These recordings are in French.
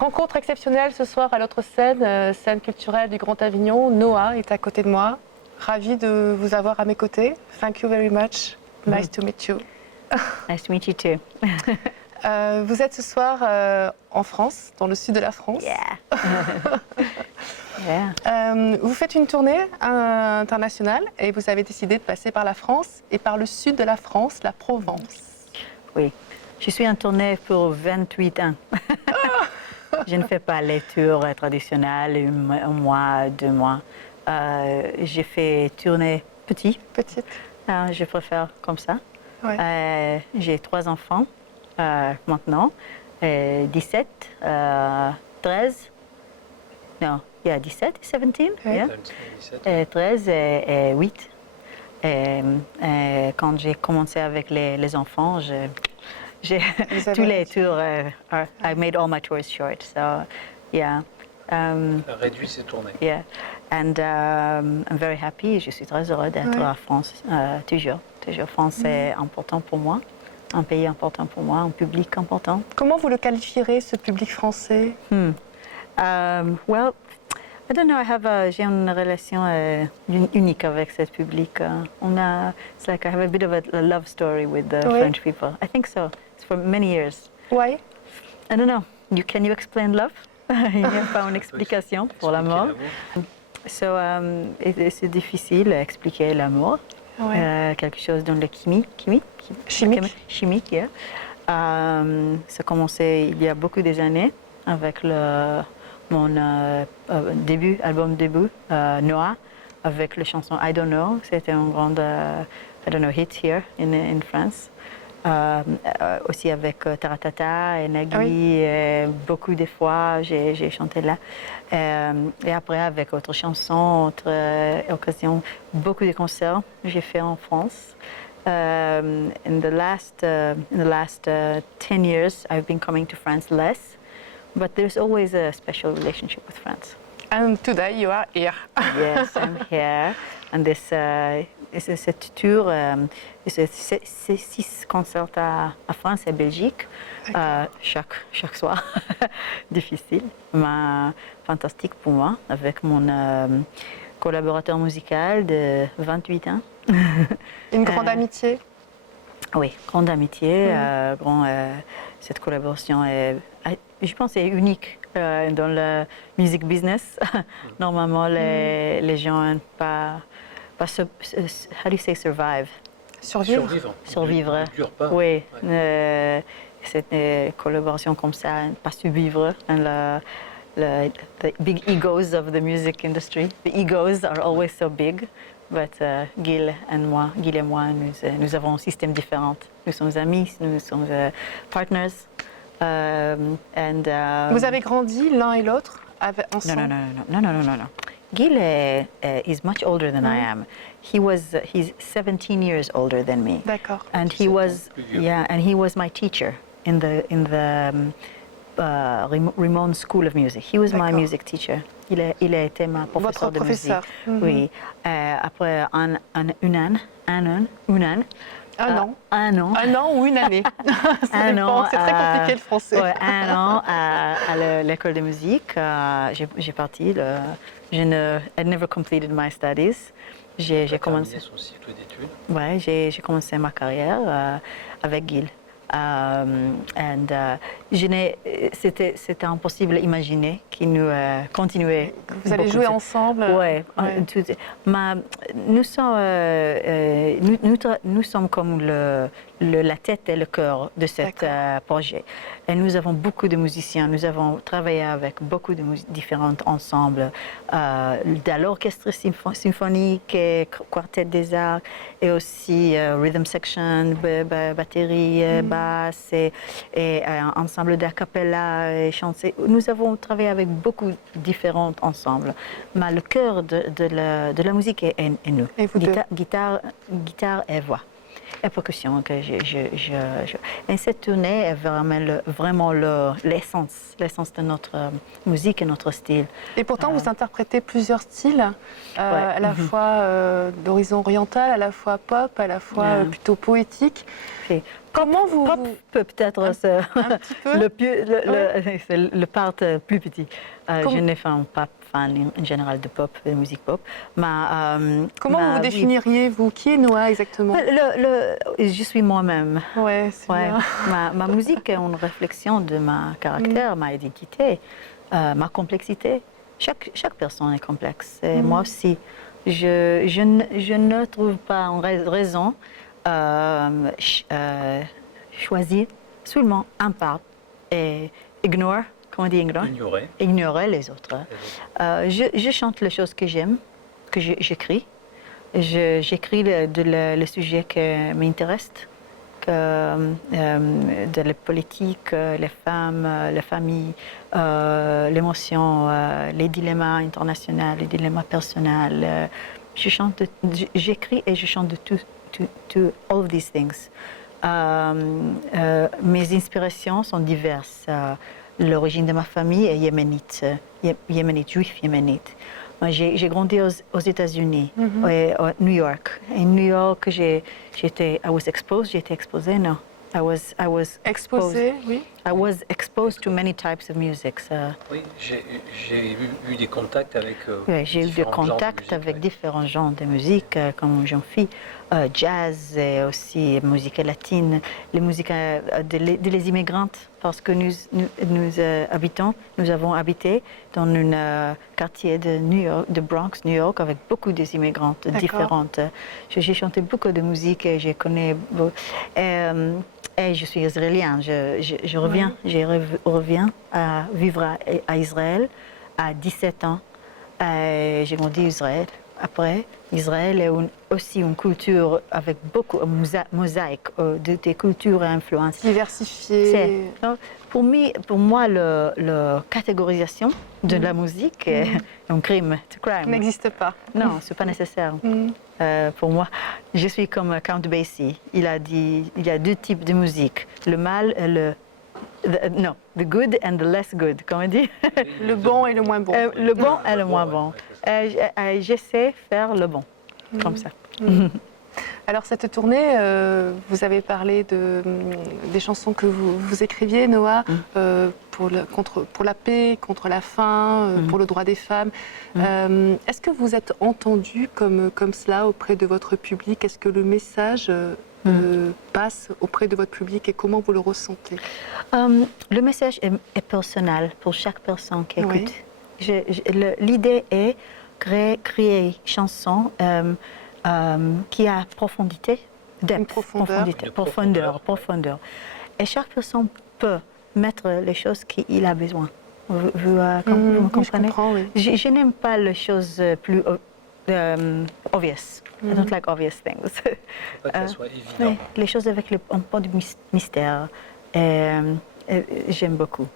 Rencontre exceptionnelle ce soir à l'autre scène, scène culturelle du Grand Avignon. Noah est à côté de moi. Ravie de vous avoir à mes côtés. Thank you very much. Nice to meet you. Nice to meet you too. Vous êtes ce soir en France, dans le sud de la France. Vous faites une tournée internationale et vous avez décidé de passer par la France et par le sud de la France, la Provence. Oui, je suis en tournée pour 28 ans. Je ne fais pas les tours traditionnels, un mois, 2 mois. J'ai fait tourner petite. Je préfère comme ça. Ouais. J'ai 3 enfants maintenant, 17, 13, non, il y a 17 et 17, yeah. 13 et 8. Quand j'ai commencé avec les enfants, j'ai tous les tours, I made all my tours short, so yeah. Réduit ses tournées. Yeah, and I'm very happy. Je suis très heureuse d'être en France, toujours. France est important pour moi, un pays important pour moi, un public important. Comment vous le qualifierez, ce public français? Well, I don't know. J'ai une relation unique avec ce public. It's like I have a bit of a love story with the French people. I think so. It's for many years. Why? I don't know. Can you explain love? Il n'y a pas une explication pour l'amour. C'est difficile d'expliquer l'amour. Quelque chose dans le chimique. Yeah. Ça a commencé il y a beaucoup d'années avec mon album début, Noah, avec la chanson I Don't Know. C'était un grand hit here in France. Aussi avec Taratata et Nagui, beaucoup de fois j'ai chanté là. Et après avec autres chansons, autres occasions, beaucoup de concerts j'ai fait en France. In the last 10 years, I've been coming to France less, but there's always a special relationship with France. And today you are here. Yes, I'm here, and cette tour, c'est 6 concerts à France et Belgique, chaque soir. Difficile, mais fantastique pour moi, avec mon collaborateur musical de 28 ans. Une grande amitié? Oui, grande amitié. Cette collaboration est, je pense, est unique dans le music business. Normalement, les gens n'aiment pas how do you say survive? Survivre. Oui. Cette collaboration comme ça, pas survivre. The big egos of the music industry. The egos are always so big. But Gil et moi, nous avons un système différent. Nous sommes amis, nous sommes partners. Vous avez grandi l'un et l'autre ensemble? No. Gil is much older than I am. He's 17 years older than me. D'accord. And he was my teacher in the Rimon School of Music. He was my music teacher. Il a été ma professeur de musique. Oui. Après un an ou une année. Ça dépend, c'est très compliqué le français. Ouais, un an à l'école de musique. J'ai parti. I never completed my studies. J'ai commencé son cycle d'études. Ouais, j'ai commencé ma carrière avec Gil. C'était impossible d'imaginer qu'il nous continuait. Vous allez jouer ensemble? Oui. Nous sommes comme la tête et le cœur de ce projet. Et nous avons beaucoup de musiciens. Nous avons travaillé avec beaucoup de différents ensembles, de l'orchestre symphonique, et quartet des arts, et aussi rhythm section, batterie, basse, et ensemble d'a cappella et chanter. Nous avons travaillé avec beaucoup de différents ensembles. Mais le cœur de la musique est nous. Et vous guitare et voix. et percussion. Et cette tournée est vraiment l'essence de notre musique et notre style. Et pourtant, vous interprétez plusieurs styles, à la fois d'horizon oriental, à la fois pop, à la fois plutôt poétique. Et Comment vous... Pop peut-être un petit peu le part plus petit. Je ne suis pas fan en général de pop, de musique pop. Comment vous définiriez, vous, qui est Noah exactement? Je suis moi-même. Ouais, c'est bien. Ma musique est une réflexion de ma caractère, ma identité, ma complexité. Chaque personne est complexe. Et moi aussi, je ne trouve pas une raison choisir seulement un part et ignorer les autres. Je chante les choses que j'aime, que j'écris. J'écris le sujet qui m'intéresse, de la politique, les femmes, la famille, l'émotion, les dilemmas internationaux, les dilemmas personnels. J'écris et je chante de tout, all of these things. Mes inspirations sont diverses. L'origine de ma famille est yéménite, juif yéménite. J'ai grandi aux États-Unis, à New York. En New York, j'ai été exposée, non. I was Exposé, oui. I was exposed to many types of music. Oui, j'ai eu des contacts avec j'ai eu des contacts avec différents genres de musique, comme jeune-fille, jazz et aussi musique latine, les musiques des immigrantes, parce que nous avons habité dans un quartier de New York, de Bronx, New York, avec beaucoup d'immigrantes différentes. J'ai chanté beaucoup de musique et je connais. Et je suis israélien. Je reviens à vivre à Israël à 17 ans. J'ai grandi à Israël. Après, Israël est aussi une culture avec beaucoup de mosaïque, des cultures et influences. Diversifiées. Pour moi, la catégorisation de la musique est un crime. Ça n'existe pas. Non, ce n'est pas nécessaire. Pour moi, je suis comme Count Basie. Il a deux types de musique. Le mal et the good and the less good, comme on dit. Le bon et le moins bon. Le bon et le moins bon. J'essaie de faire le bon, comme ça. Alors cette tournée, vous avez parlé des chansons que vous écriviez, Noah, pour la paix, contre la faim, pour le droit des femmes. Est-ce que vous êtes entendu comme cela auprès de votre public? Est-ce que le message passe auprès de votre public et comment vous le ressentez? Le message est personnel pour chaque personne qui écoute. L'idée est créer une chanson qui a profondité, profondeur. Et chaque personne peut mettre les choses qu'il a besoin. Vous me comprenez? Je comprends, oui. Je n'aime pas les choses plus obvious. I don't like obvious things. Pas que ça soit évident. Les choses avec un peu de mystère. J'aime beaucoup.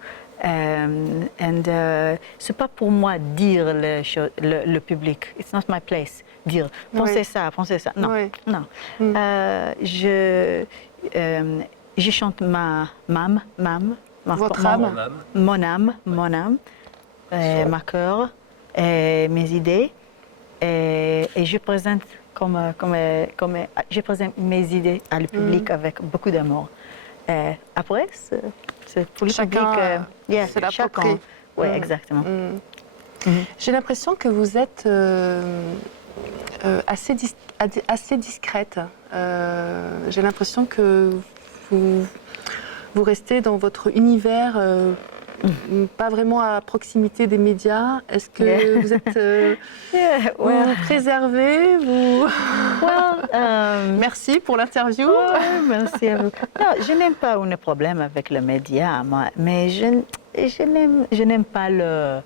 C'est pas pour moi dire le public. It's not my place. Dire pensez ça. Non, non. Je chante votre âme, mon âme, ma cœur, mes idées, et je présente je présente mes idées à le public avec beaucoup d'amour. Après, c'est pour le public. C'est la chacun. Oui, exactement. J'ai l'impression que vous êtes assez discrète. J'ai l'impression que vous restez dans votre univers, pas vraiment à proximité des médias. Est-ce que vous êtes vous préservez Merci pour l'interview. Merci à vous. Non, je n'aime pas un problème avec les médias, mais je n'aime pas le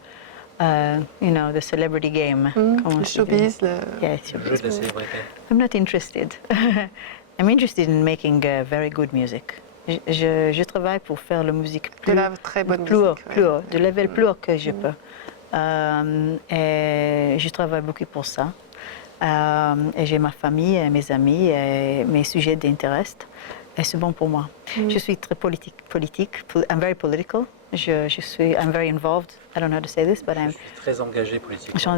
the celebrity game. Le showbiz. Yeah, Le jeu de la célébrité. I'm not interested. I'm interested in making very good music. Je travaille pour faire la musique plus, de la très bonne plus musique, haut, de level plus haut que je peux. Et je travaille beaucoup pour ça. Et j'ai ma famille, et mes amis, et mes sujets d'intérêt. Et c'est bon pour moi. Je suis très politique. I'm very political. I'm very involved. I don't know how to say this, but Je suis très engagé politiquement.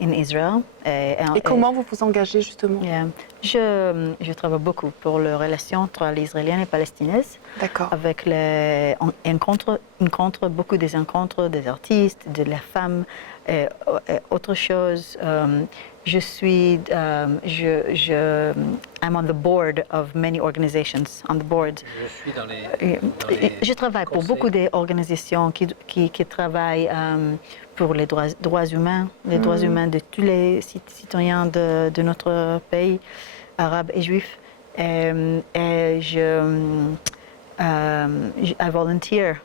in Israel. Et comment vous vous engagez justement? Je travaille beaucoup pour les relations entre les Israéliens et les Palestinaises. D'accord. Avec beaucoup des rencontres des artistes, de la femme, et autre chose. I'm on the board of many organizations. On the board. Je suis dans les Je travaille pour conseils. beaucoup d'organisations qui travaillent pour les droits humains, les droits humains de tous les citoyens de notre pays, arabes et juifs. I volunteer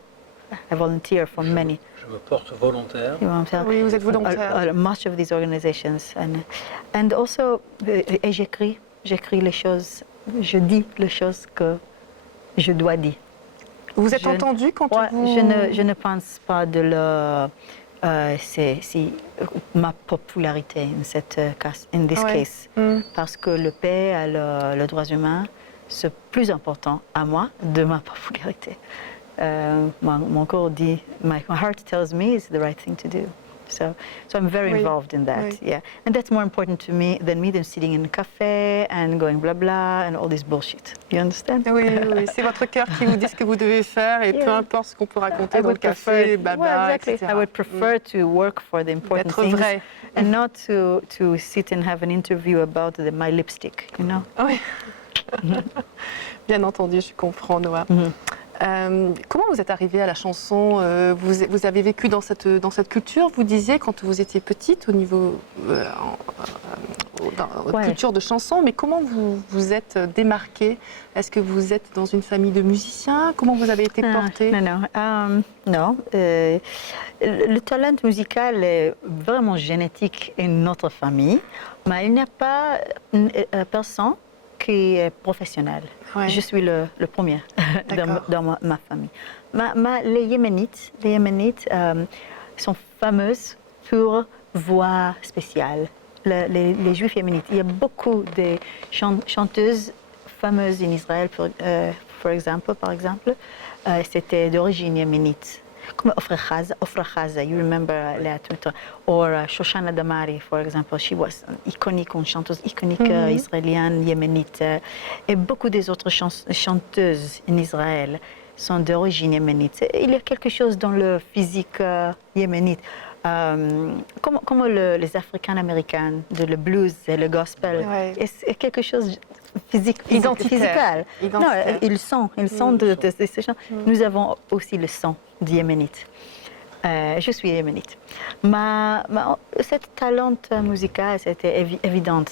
for many. Je me porte volontaire. Oui, vous êtes volontaire. Much of these organizations. And also, et j'écris les choses, je dis les choses que je dois dire. Vous êtes entendu quand vous... Je ne pense pas de ma popularité in this case. Parce que le paix et le droit humain, c'est plus important à moi de ma popularité. Mon corps dit, my heart tells me it's the right thing to do. So I'm very involved in that, yeah. And that's more important to me than sitting in a cafe and going blah blah and all this bullshit. You understand? Oui, c'est votre cœur qui vous dit ce que vous devez faire et peu importe ce qu'on peut raconter dans le café, baba, etc. I would prefer to work for the important things vrai. and not to sit and have an interview about my lipstick, you know? Oui. Bien entendu, je comprends, Noa. Comment vous êtes arrivée à la chanson? Vous avez vécu dans cette culture, vous disiez, quand vous étiez petite, au niveau culture de chanson, mais comment vous vous êtes démarquée? Est-ce que vous êtes dans une famille de musiciens? Comment vous avez été portée? Non. Le talent musical est vraiment génétique in notre famille, mais il n'y a pas personne qui est professionnel. Ouais. Je suis le premier dans ma famille. Les Yéménites sont fameuses pour voix spéciale. Les Juifs yéménites. Il y a beaucoup de chanteuses fameuses en Israël, par exemple, c'était d'origine yéménite. Comme Ofra Chaza, you remember that? Or Shoshana Damari, for example, she was une chanteuse iconique israélienne, yéménite. Et beaucoup des autres chanteuses en Israël sont d'origine yéménite. Il y a quelque chose dans le physique yéménite. Comme les Africains-Américains, le blues et le gospel, c'est quelque chose physique, identitaire. Non, ils sont de ces chants. Nous avons aussi le son yéménite. Je suis yéménite. Cette talent musical, c'était évident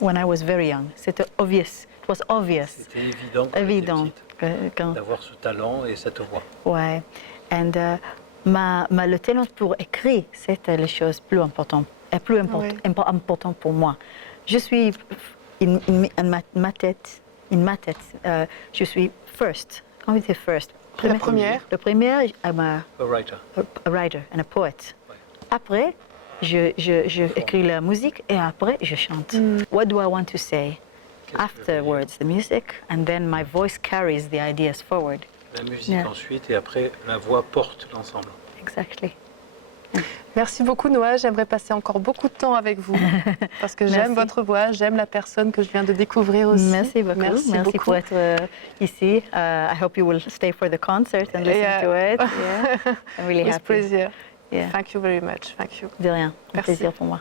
when I was very young. C'était obvious. It was obvious. C'était évident d'avoir ce talent et cette voix. Ouais. And le talent pour écrire, c'était la chose plus importante pour moi. Je suis in ma tête, je suis first. Comment dire first? La première. Le premier, I'm A writer. a writer and a poet. Ouais. Après, je écris la musique et après, je chante. What do I want to say? Afterwards, the music, and then my voice carries the ideas forward. La musique ensuite, et après, la voix porte l'ensemble. Exactly. Merci beaucoup, Noa. J'aimerais passer encore beaucoup de temps avec vous parce que j'aime votre voix, j'aime la personne que je viens de découvrir aussi. Merci beaucoup. Merci pour être ici. I hope you will stay for the concert and listen to it. Yeah. I'm really happy. With pleasure. Yeah. Thank you very much. Thank you. De rien. Un Merci. plaisir pour moi.